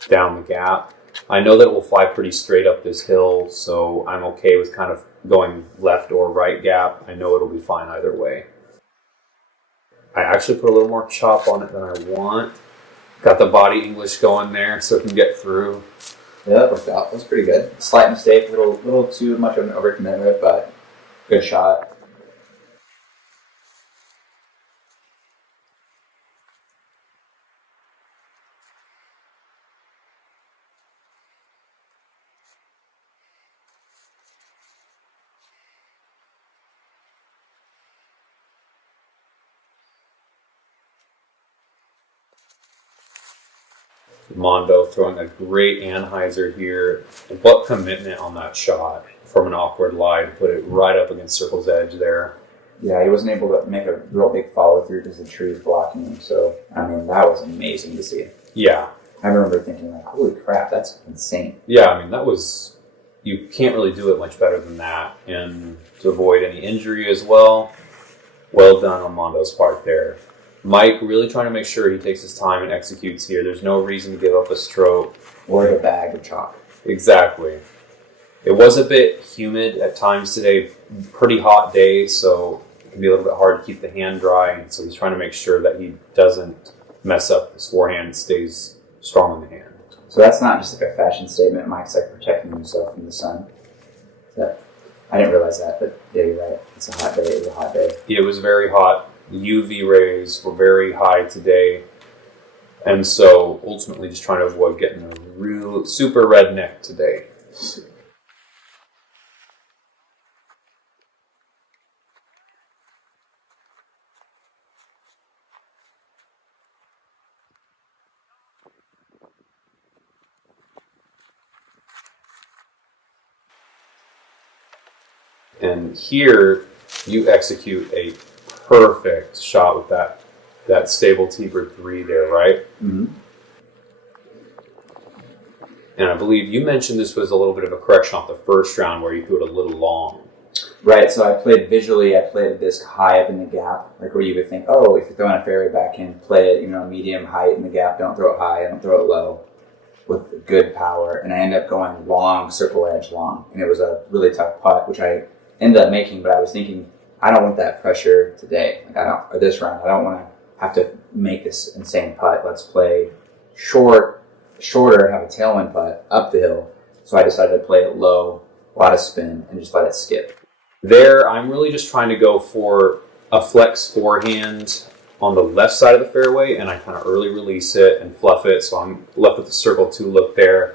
down the gap. I know that it will fly pretty straight up this hill, so I'm okay with kind of going left or right gap. I know it'll be fine either way. I actually put a little more chop on it than I want. Got the body English going there so it can get through. Yeah, that worked out. That was pretty good. Slight mistake, little too much of an overcommitment, but good shot. Mondo throwing a great anhyzer here. What commitment on that shot from an awkward lie to put it right up against circle's edge there. Yeah, he wasn't able to make a real big follow through because the tree was blocking him. So, I mean, that was amazing to see. Yeah. I remember thinking, like, holy crap, that's insane. Yeah, I mean, that was, you can't really do it much better than that. And to avoid any injury as well, well done on Mondo's part there. Mike really trying to make sure he takes his time and executes here. There's no reason to give up a stroke. Or a bag of chalk. Exactly. It was a bit humid at times today, pretty hot day, so it can be a little bit hard to keep the hand dry. And so he's trying to make sure that he doesn't mess up his forehand and stays strong in the hand. So that's not just like a fashion statement. Mike's like protecting himself from the sun. I didn't realize that, but yeah, you're right. It's a hot day. It was a hot day. It was very hot. The UV rays were very high today. And so ultimately just trying to avoid getting a real super redneck today. And here you execute a perfect shot with that stable T-bird 3 there, right? Mm-hmm. And I believe you mentioned this was a little bit of a correction off the first round where you threw it a little long. Right, so I played a disc high up in the gap, like where you would think, oh, if you're throwing a fairway backhand, play it, medium height in the gap, don't throw it high, don't throw it low, with good power. And I ended up going long, circle edge long, and it was a really tough putt, which I ended up making, but I was thinking, I don't want that pressure today, or this round. I don't want to have to make this insane putt. Let's play shorter, have a tailwind putt up the hill. So I decided to play it low, a lot of spin, and just let it skip. There, I'm really just trying to go for a flex forehand on the left side of the fairway, and I kind of early release it and fluff it, so I'm left with the circle 2 look there.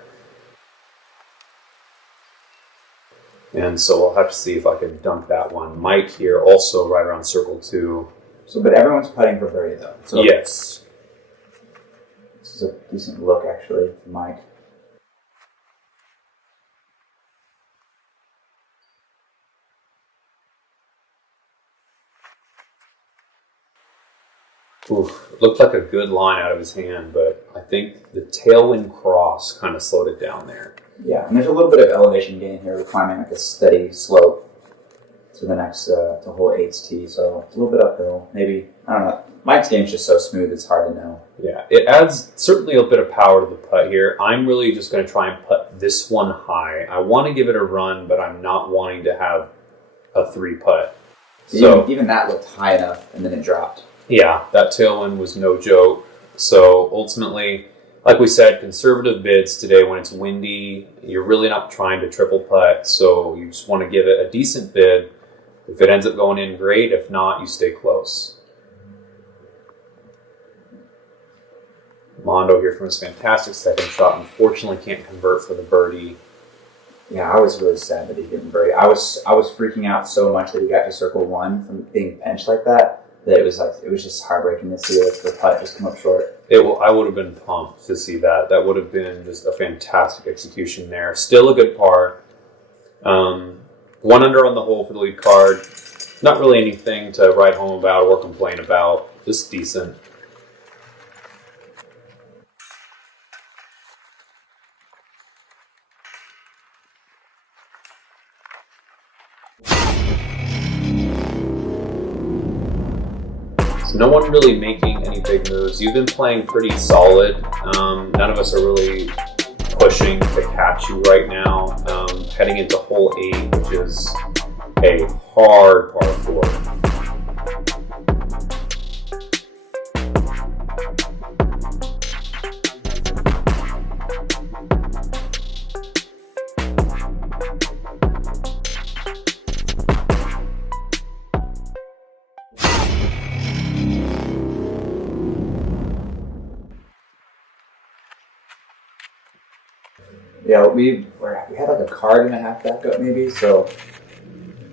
And so we'll have to see if I can dunk that one. Mike here also right around circle 2. So, but everyone's putting for birdie though. So yes. This is a decent look actually for Mike. Oof, it looked like a good line out of his hand, but I think the tailwind cross kind of slowed it down there. Yeah, and there's a little bit of elevation gain here. We're climbing like a steady slope to the next, to hole 8's tee, so it's a little bit uphill. Maybe, I don't know. Mike's game's just so smooth, it's hard to know. Yeah, it adds certainly a bit of power to the putt here. I'm really just going to try and putt this one high. I want to give it a run, but I'm not wanting to have a 3 putt. So even that looked high enough, and then it dropped. Yeah, that tailwind was no joke. So ultimately, like we said, conservative bids today when it's windy. You're really not trying to triple putt, so you just want to give it a decent bid. If it ends up going in, great. If not, you stay close. Mondo here from his fantastic second shot. Unfortunately, can't convert for the birdie. Yeah, I was really sad that he didn't birdie. I was freaking out so much that he got to circle 1 from being benched like that. That it was just heartbreaking to see the putt just come up short. I would have been pumped to see that. That would have been just a fantastic execution there. Still a good par. 1 under on the hole for the lead card. Not really anything to write home about or complain about. Just decent. No one really making any big moves. You've been playing pretty solid. None of us are really pushing to catch you right now. Heading into hole 8, which is a hard par 4. Yeah, we had like a card and a half backup maybe, so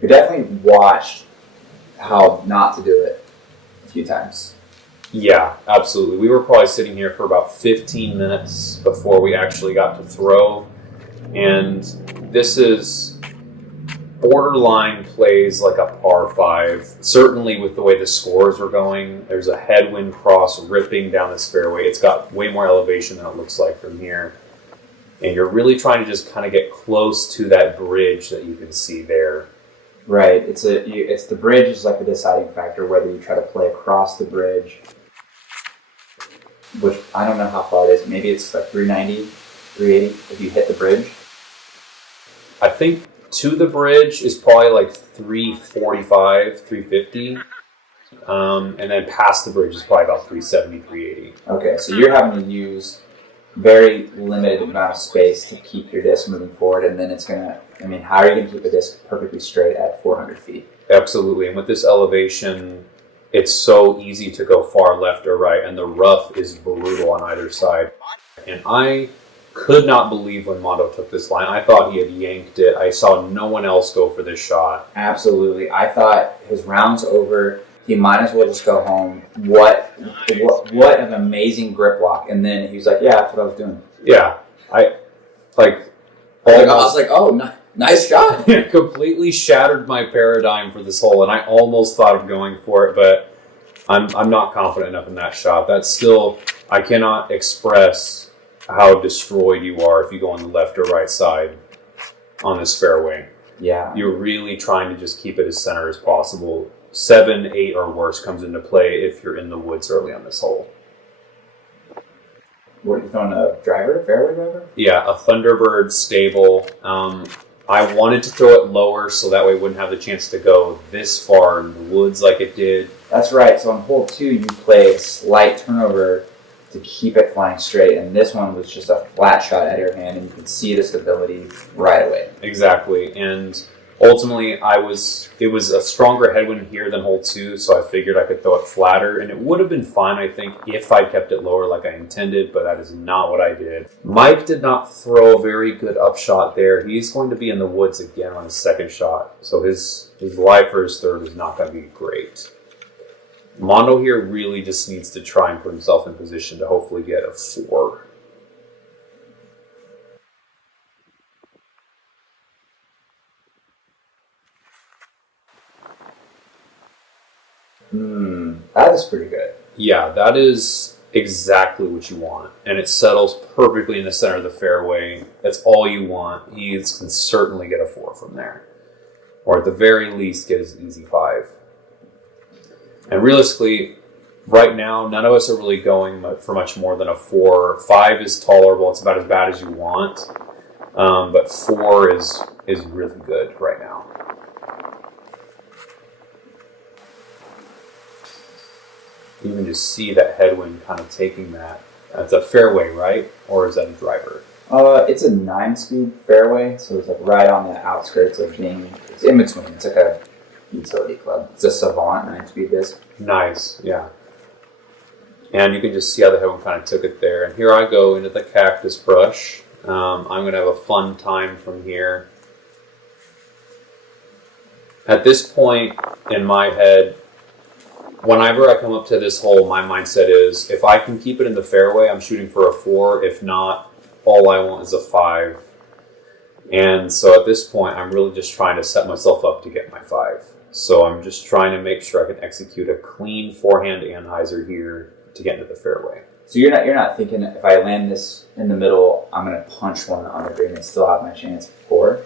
we definitely watched how not to do it a few times. Yeah, absolutely. We were probably sitting here for about 15 minutes before we actually got to throw. And this is borderline plays like a par 5. Certainly with the way the scores were going, there's a headwind cross ripping down this fairway. It's got way more elevation than it looks like from here. And you're really trying to just kind of get close to that bridge that you can see there. Right. It's the bridge is like the deciding factor, whether you try to play across the bridge, which I don't know how far it is. Maybe it's like 390, 380 if you hit the bridge. I think to the bridge is probably like 345, 350. And then past the bridge is probably about 370, 380. Okay, so you're having to use very limited amount of space to keep your disc moving forward, and then it's gonna, how are you gonna keep a disc perfectly straight at 400 feet? Absolutely, and with this elevation, it's so easy to go far left or right, and the rough is brutal on either side. And I could not believe when Mondo took this line. I thought he had yanked it. I saw no one else go for this shot. Absolutely. I thought his round's over. He might as well just go home. What an amazing grip lock. And then he was like, yeah, that's what I was doing. Yeah. I was like, oh, nice shot. Completely shattered my paradigm for this hole, and I almost thought of going for it, but I'm not confident enough in that shot. That's still, I cannot express how destroyed you are if you go on the left or right side on this fairway. Yeah. You're really trying to just keep it as center as possible. 7, 8, or worse comes into play if you're in the woods early on this hole. What, you throwing a driver, fairway driver? Yeah, a Thunderbird stable. I wanted to throw it lower so that way it wouldn't have the chance to go this far in the woods like it did. That's right. So on hole 2, you play a slight turnover to keep it flying straight, and this one was just a flat shot out of your hand, and you could see the stability right away. Exactly, and ultimately it was a stronger headwind here than hole 2, so I figured I could throw it flatter, and it would have been fine, I think, if I kept it lower like I intended, but that is not what I did. Mike did not throw a very good upshot there. He's going to be in the woods again on his second shot, so his lie for his third is not going to be great. Mondo here really just needs to try and put himself in position to hopefully get a 4. That is pretty good. Yeah, that is exactly what you want. And it settles perfectly in the center of the fairway. That's all you want. He can certainly get a 4 from there. Or at the very least, get his easy 5. And realistically, right now, none of us are really going for much more than a 4. 5 is tolerable. It's about as bad as you want. But 4 is really good right now. You can just see that headwind kind of taking that. It's a fairway, right? Or is that a driver? It's a 9-speed fairway, so it's like right on the outskirts of being. It's in between. It's like a utility club. It's a Savant 9-speed disc. Nice, yeah. And you can just see how the headwind kind of took it there. And here I go into the cactus brush. I'm going to have a fun time from here. At this point in my head, whenever I come up to this hole, my mindset is, if I can keep it in the fairway, I'm shooting for a 4. If not, all I want is a 5. And so at this point, I'm really just trying to set myself up to get my 5. So I'm just trying to make sure I can execute a clean forehand anhyzer here to get into the fairway. So you're not thinking, if I land this in the middle, I'm going to punch one on the green and still have my chance of 4?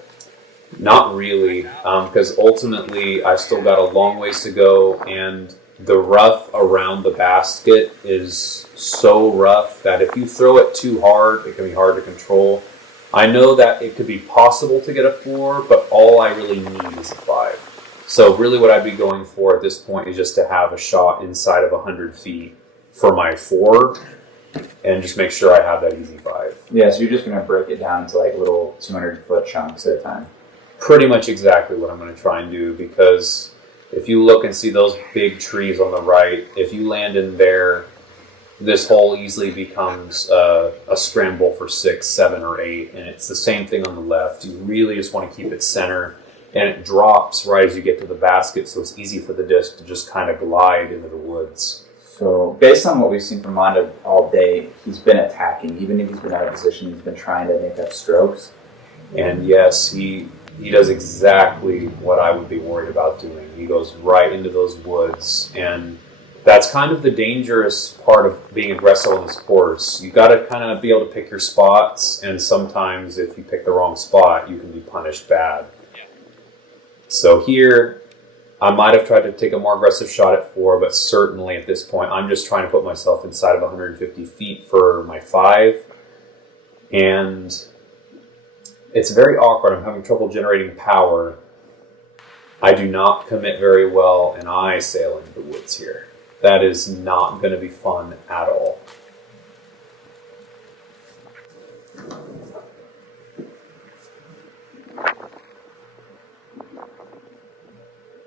Not really, because ultimately I've still got a long ways to go, and the rough around the basket is so rough that if you throw it too hard, it can be hard to control. I know that it could be possible to get a 4, but all I really need is a 5. So really what I'd be going for at this point is just to have a shot inside of 100 feet for my 4 and just make sure I have that easy 5. Yeah, so you're just going to break it down into like little 200-foot chunks at a time. Pretty much exactly what I'm going to try and do, because if you look and see those big trees on the right, if you land in there, this hole easily becomes a scramble for 6, 7, or 8, and it's the same thing on the left. You really just want to keep it center, and it drops right as you get to the basket, so it's easy for the disc to just kind of glide into the woods. So based on what we've seen from Mondo all day, he's been attacking. Even if he's been out of position, he's been trying to make up strokes. And yes, he does exactly what I would be worried about doing. He goes right into those woods, and that's kind of the dangerous part of being aggressive on this course. You got to kind of be able to pick your spots, and sometimes if you pick the wrong spot, you can be punished bad. So here, I might have tried to take a more aggressive shot at 4, but certainly at this point, I'm just trying to put myself inside of 150 feet for my 5, and it's very awkward. I'm having trouble generating power. I do not commit very well, and I sail into the woods here. That is not going to be fun at all.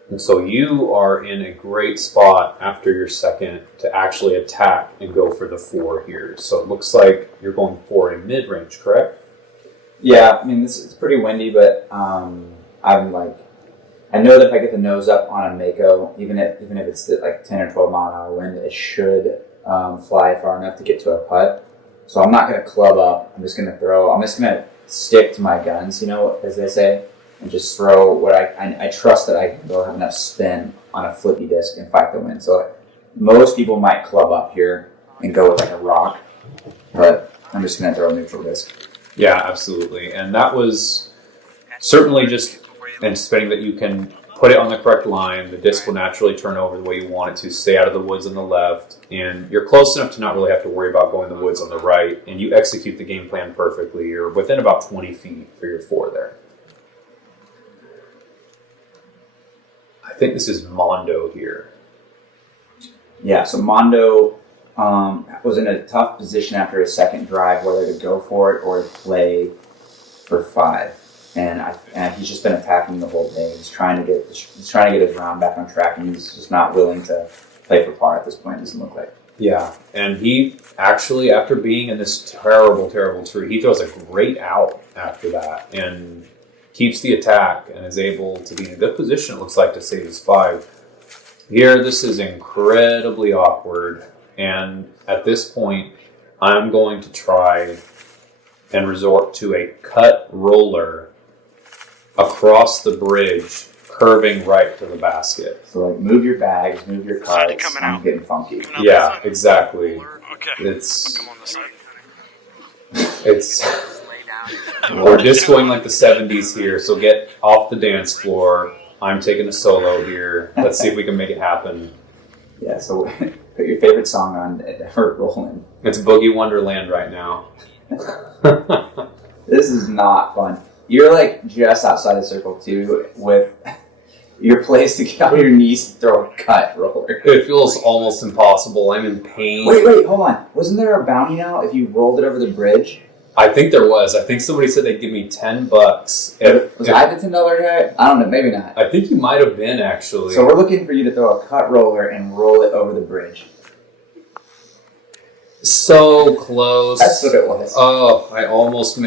And so you are in a great spot after your second to actually attack and go for the 4 here. So it looks like you're going for a mid-range, correct? Yeah, I mean, it's pretty windy, but I'm like, I know that if I get the nose up on a Mako, even if it's like 10 or 12 mile an hour wind, it should fly far enough to get to a putt. So I'm not going to club up. I'm just going to stick to my guns, as they say, and just throw what I trust that I can go have enough spin on a flippy disc and fight the wind. So most people might club up here and go with like a rock, but I'm just going to throw a neutral disc. Yeah, absolutely. And that was certainly just anticipating that you can put it on the correct line. The disc will naturally turn over the way you want it to, stay out of the woods on the left, and you're close enough to not really have to worry about going the woods on the right, and you execute the game plan perfectly. You're within about 20 feet for your 4 there. I think this is Mondo here. Yeah, so Mondo was in a tough position after his second drive, whether to go for it or to play for 5. And he's just been attacking the whole day. He's trying to get his round back on track, and he's just not willing to play for par at this point. It doesn't look like. Yeah, and he actually, after being in this terrible, terrible tree, he throws a great out after that and keeps the attack and is able to be in a good position, it looks like, to save his 5. Here, this is incredibly awkward, and at this point, I'm going to try and resort to a cut roller across the bridge, curving right to the basket. So, like, move your bags, move your cards. I'm getting funky. Yeah, exactly. Okay. It's I'll come on this side. we're discoing like the 70s here, so get off the dance floor. I'm taking a solo here. Let's see if we can make it happen. Yeah, so put your favorite song on and we're rolling. It's Boogie Wonderland right now. This is not fun. You're like just outside the circle too, with your place to get on your knees and throw a cut roller. It feels almost impossible. I'm in pain. Wait, hold on. Wasn't there a bounty now if you rolled it over the bridge? I think there was. I think somebody said they'd give me $10. Was I the $10 guy? I don't know. Maybe not. I think you might have been, actually. So we're looking for you to throw a cut roller and roll it over the bridge. So close. That's what it was. Oh, I almost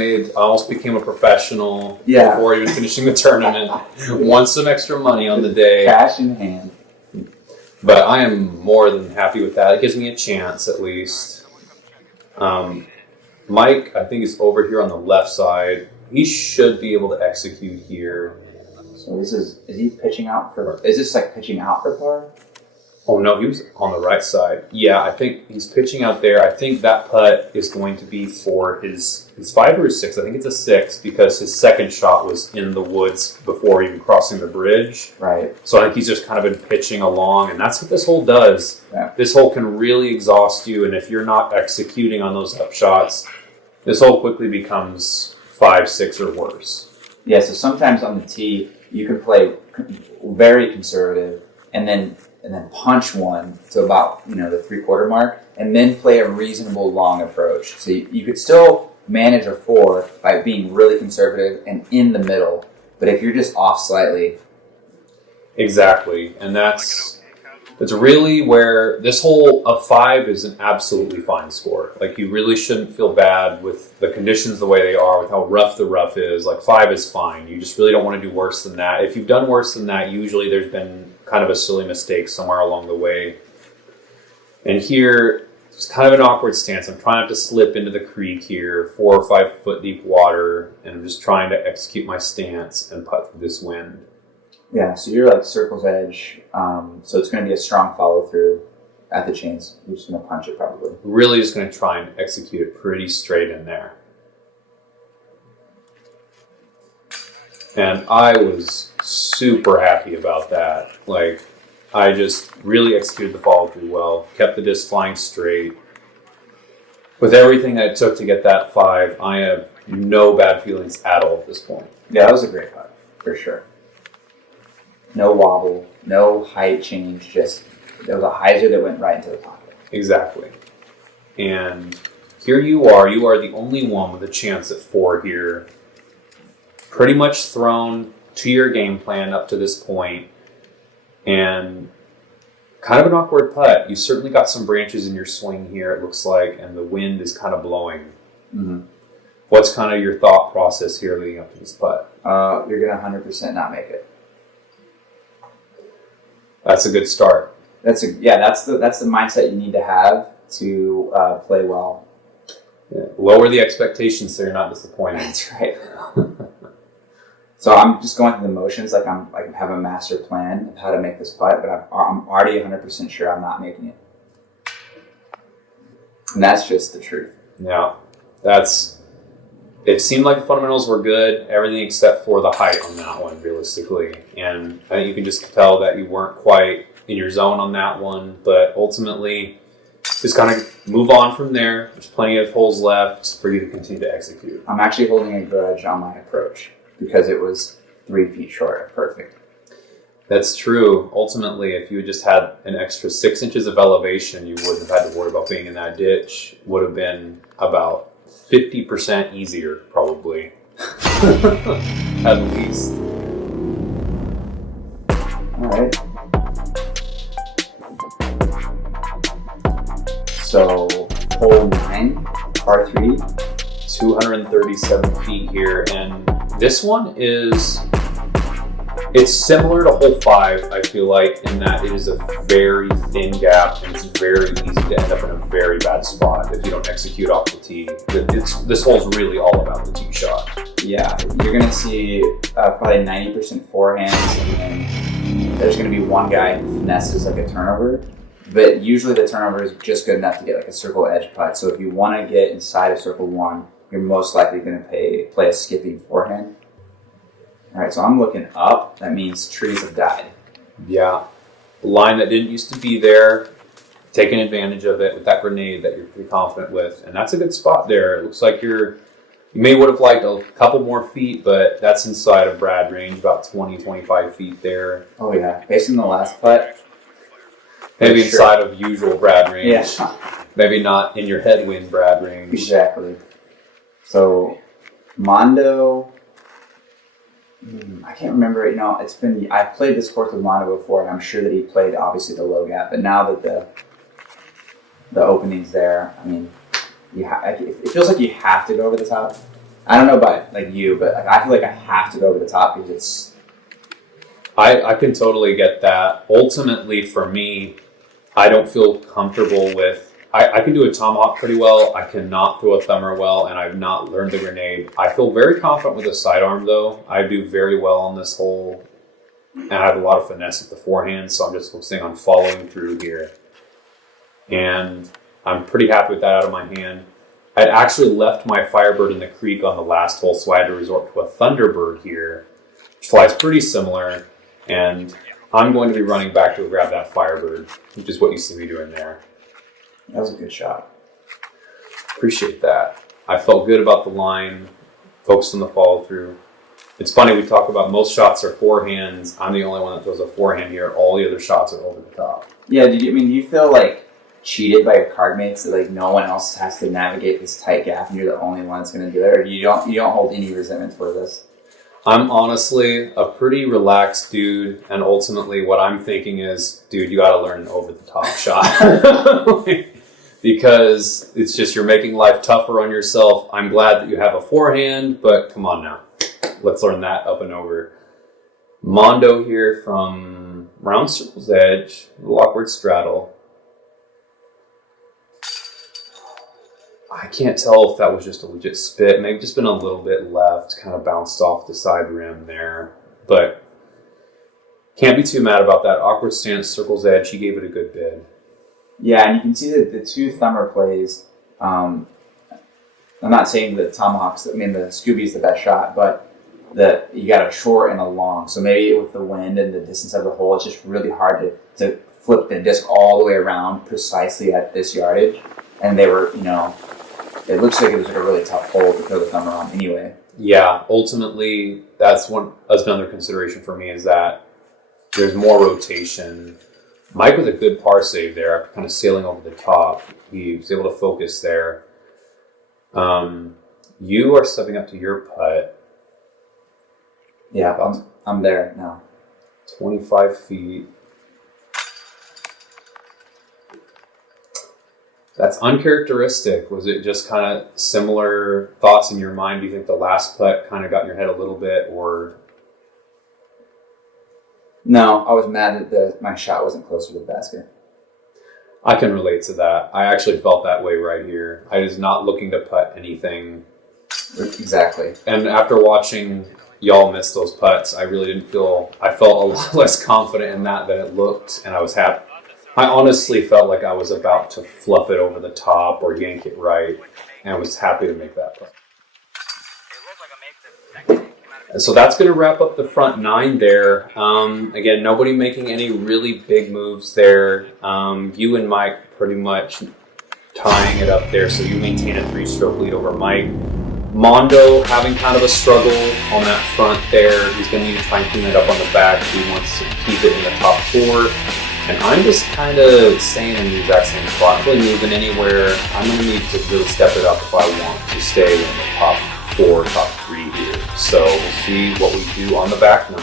became a professional before even finishing the tournament. Won some extra money on the day. Cash in hand. But I am more than happy with that. It gives me a chance, at least. Mike, I think, is over here on the left side. He should be able to execute here. So is he pitching out for, is this like pitching out for par? Oh no, he was on the right side. Yeah, I think he's pitching out there. I think that putt is going to be for his 5 or his 6. I think it's a 6 because his second shot was in the woods before even crossing the bridge. Right. So I think he's just kind of been pitching along, and that's what this hole does. Yeah. This hole can really exhaust you, and if you're not executing on those up shots, this hole quickly becomes 5, 6, or worse. Yeah, so sometimes on the tee, you can play very conservative and then punch one to about, the 3/4 mark, and then play a reasonable long approach. So you could still manage a 4 by being really conservative and in the middle, but if you're just off slightly. Exactly, and that's really where this hole of 5 is an absolutely fine score. Like, you really shouldn't feel bad with the conditions the way they are, with how rough the rough is. Like, 5 is fine. You just really don't want to do worse than that. If you've done worse than that, usually there's been kind of a silly mistake somewhere along the way. And here, it's kind of an awkward stance. I'm trying not to slip into the creek here, 4 or 5 foot deep water, and I'm just trying to execute my stance and putt through this wind. Yeah, so you're like circle's edge, so it's going to be a strong follow through at the chains. You're just going to punch it probably. Really just going to try and execute it pretty straight in there. And I was super happy about that. Like, I just really executed the follow through well, kept the disc flying straight. With everything that it took to get that 5, I have no bad feelings at all at this point. Yeah, that was a great putt, for sure. No wobble, no height change, just there was a hyzer that went right into the pocket. Exactly. And here you are the only one with a chance at 4 here. Pretty much thrown to your game plan up to this point. And kind of an awkward putt. You certainly got some branches in your swing here, it looks like, and the wind is kind of blowing. Mm-hmm. What's kind of your thought process here leading up to this putt? You're going to 100% not make it. That's a good start. That's the mindset you need to have to play well. Yeah. Lower the expectations so you're not disappointed. That's right. So I'm just going through the motions, like I have a master plan of how to make this putt, but I'm already 100% sure I'm not making it. And that's just the truth. Yeah, it seemed like the fundamentals were good, everything except for the height on that one, realistically. And I think you can just tell that you weren't quite in your zone on that one, but ultimately, just kind of move on from there. There's plenty of holes left for you to continue to execute. I'm actually holding a grudge on my approach because it was 3 feet short of perfect. That's true. Ultimately, if you had just had an extra 6 inches of elevation, you wouldn't have had to worry about being in that ditch. Would have been about 50% easier, probably. At least. All right. So, hole 9, par 3. 237 feet here, and this one it's similar to hole 5, I feel like, in that it is a very thin gap and it's very easy to end up in a very bad spot if you don't execute off the tee. This hole's really all about the tee shot. Yeah, you're going to see probably 90% forehands, and then there's going to be one guy who finesses like a turnover. But usually the turnover is just good enough to get like a circle edge putt. So if you want to get inside of circle 1, you're most likely going to play a skipping forehand. All right, so I'm looking up. That means trees have died. Yeah, the line that didn't used to be there, taking advantage of it with that grenade that you're pretty confident with. And that's a good spot there. It looks like you may would have liked a couple more feet, but that's inside of Brad range, about 20, 25 feet there. Oh yeah, based on the last putt. Maybe inside of usual Brad range. Yeah. Maybe not in your headwind Brad range. Exactly. So, Mondo, I can't remember. I've played this course with Mondo before, and I'm sure that he played obviously the low gap. But now that the opening's there, I mean, it feels like you have to go over the top. I don't know about like you, but I feel like I have to go over the top because it's. I can totally get that. Ultimately, for me, I don't feel comfortable with. I can do a tomahawk pretty well. I cannot throw a thumber well, and I've not learned the grenade. I feel very confident with the sidearm, though. I do very well on this hole, and I have a lot of finesse with the forehand, so I'm just focusing on following through here. And I'm pretty happy with that out of my hand. I'd actually left my Firebird in the creek on the last hole, so I had to resort to a Thunderbird here, which flies pretty similar, and I'm going to be running back to grab that Firebird, which is what you see me doing there. That was a good shot. Appreciate that. I felt good about the line, focused on the follow through. It's funny, we talk about most shots are forehands. I'm the only one that throws a forehand here. All the other shots are over the top. Yeah, do you feel like cheated by your card mates that like no one else has to navigate this tight gap and you're the only one that's going to do it, or you don't hold any resentment for this? I'm honestly a pretty relaxed dude, and ultimately what I'm thinking is, dude, you got to learn an over-the-top shot. Because it's just you're making life tougher on yourself. I'm glad that you have a forehand, but come on now. Let's learn that up and over. Mondo here from round circle's edge, a little awkward straddle. I can't tell if that was just a legit spit. Maybe just been a little bit left, kind of bounced off the side rim there. But can't be too mad about that. Awkward stance, circle's edge. He gave it a good bid. Yeah, and you can see that the two thumber plays. I'm not saying that the Scooby's the best shot, but that you got a short and a long. So maybe with the wind and the distance of the hole, it's just really hard to flip the disc all the way around precisely at this yardage. And they were, it looks like it was like a really tough hole to throw the thumber on anyway. Yeah, ultimately, that's another consideration for me, is that there's more rotation. Mike with a good par save there, kind of sailing over the top. He was able to focus there. You are stepping up to your putt. Yeah, I'm there now. 25 feet. That's uncharacteristic. Was it just kind of similar thoughts in your mind? Do you think the last putt kind of got in your head a little bit, or? No, I was mad that my shot wasn't closer to the basket. I can relate to that. I actually felt that way right here. I was not looking to putt anything. Exactly. And after watching y'all miss those putts, I really didn't feel, I felt a lot less confident in that than it looked, and I was happy. I honestly felt like I was about to fluff it over the top or yank it right, and I was happy to make that putt. And so that's going to wrap up the front 9 there. Again, nobody making any really big moves there. You and Mike pretty much tying it up there, so you maintain a 3-stroke lead over Mike. Mondo having kind of a struggle on that front there. He's going to need to try and clean it up on the back. He wants to keep it in the top 4. And I'm just kind of staying in the exact same spot. I'm really moving anywhere. I'm going to need to really step it up if I want to stay in the top 4, top 3 here. So we'll see what we do on the back 9.